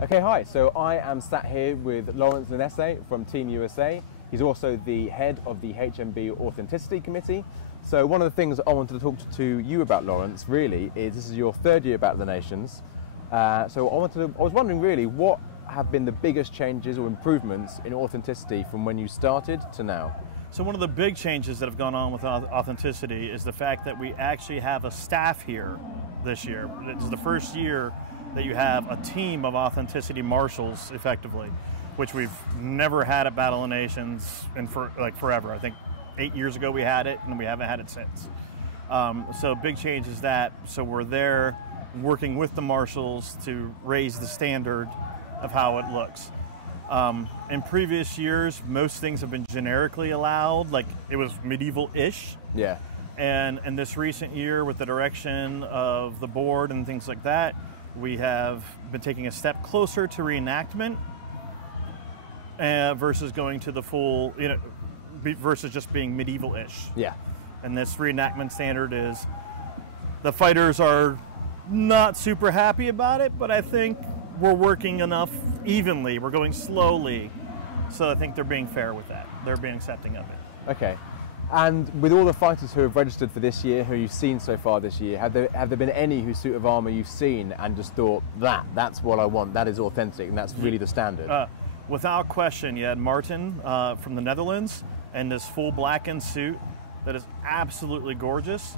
Okay, hi. So I am sat here with Laurence Lagnese from Team USA. He's also the head of the HMB Authenticity Committee. So one of the things I wanted to talk to you about, Laurence, really, is this is your third year back at the Nations. So I was wondering really, what have been the biggest changes or improvements in authenticity from when you started to now? So one of the big changes that have gone on with authenticity is the fact that we actually have a staff here this year. It's the first year that you have a team of authenticity marshals, effectively, which we've never had at Battle of Nations and forever. I think 8 years ago we had it, and we haven't had it since. So big change is that. So we're there working with the marshals to raise the standard of how it looks. In previous years, most things have been generically allowed, like it was medieval-ish. Yeah. And in this recent year, with the direction of the board and things like that, we have been taking a step closer to reenactment versus going to the full, versus just being medieval-ish. Yeah. And this reenactment standard is, the fighters are not super happy about it, but I think we're working enough evenly. We're going slowly. So I think they're being fair with that. They're being accepting of it. Okay. And with all the fighters who have registered for this year, who you've seen so far this year, have there been any whose suit of armour you've seen and just thought, that's what I want, that is authentic, and that's really the standard? Without question, you had Martin from the Netherlands and this full blackened suit that is absolutely gorgeous.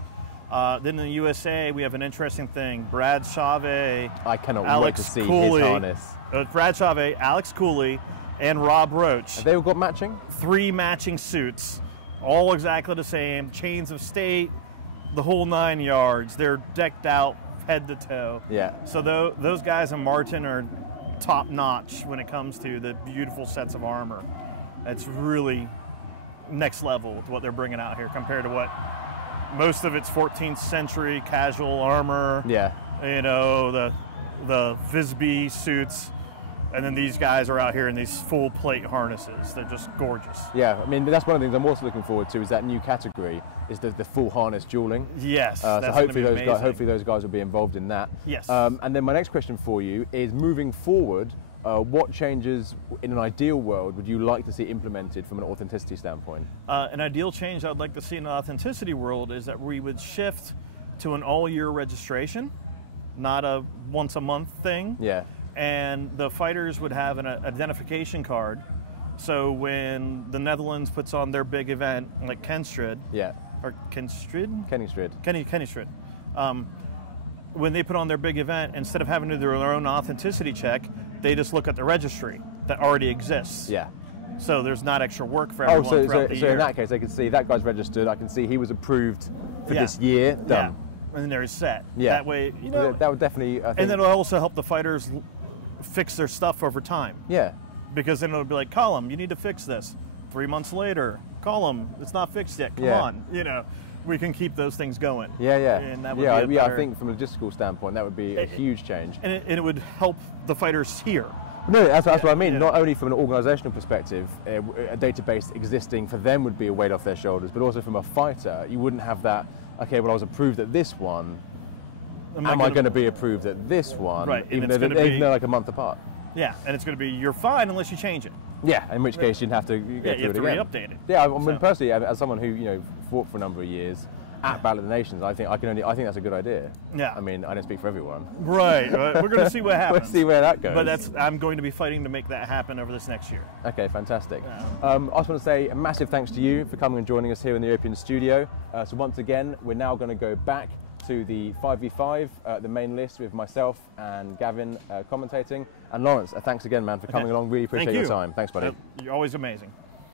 Then in the USA, we have an interesting thing. Brad Chauvet, I cannot wait to see Cooley, his harness. Brad Chauvet, Alex Cooley, and Rob Roach. Have they all got matching? 3 matching suits. All exactly the same, chains of state, the whole 9 yards. They're decked out head to toe. Yeah. So those guys and Martin are top notch when it comes to the beautiful sets of armor. It's really next level with what they're bringing out here compared to what most of it's 14th century casual armor. Yeah. The Visby suits. And then these guys are out here in these full plate harnesses. They're just gorgeous. Yeah, I mean, that's one of the things I'm also looking forward to, is that new category, is the full harness dueling. Yes, so hopefully those guys will be involved in that. Yes. And then my next question for you is, moving forward, what changes in an ideal world would you like to see implemented from an authenticity standpoint? An ideal change I'd like to see in an authenticity world is that we would shift to an all-year registration, not a once-a-month thing. Yeah. And the fighters would have an identification card. So when the Netherlands puts on their big event, like Kenstrid, Kenstrid, when they put on their big event, instead of having to do their own authenticity check, they just look at the registry that already exists. Yeah. So there's not extra work for everyone throughout the year. So in that case, they can see that guy's registered. I can see he was approved for this year. Done. Yeah. And then they're set. Yeah. That way, that would definitely. I think, and then it'll also help the fighters fix their stuff over time. Yeah. Because then it'll be like, Callum, you need to fix this. 3 months later, Callum, it's not fixed yet. Come on. We can keep those things going. Yeah, yeah. And that would be I think from a logistical standpoint, that would be a huge change. And it would help the fighters here. No, that's what I mean. Not only from an organisational perspective, a database existing for them would be a weight off their shoulders, but also from a fighter, you wouldn't have that, okay, well, I was approved at this one. Am I going to be approved at this one? Right. Even though they're like a month apart. Yeah, and it's going to be, you're fine unless you change it. Yeah, in which case you'd have to you have to re-update it. Yeah, I mean, personally, as someone who fought for a number of years at Battle of the Nations, I think that's a good idea. Yeah. I mean, I don't speak for everyone. Right. We're going to see what happens. We'll see where that goes. But I'm going to be fighting to make that happen over this next year. Okay, fantastic. I just want to say a massive thanks to you for coming and joining us here in the European studio. So once again, we're now going to go back to the 5v5, the main list, with myself and Gavin commentating. And Laurence, thanks again, man, for coming along. Really appreciate your time. Thanks, buddy. You're always amazing.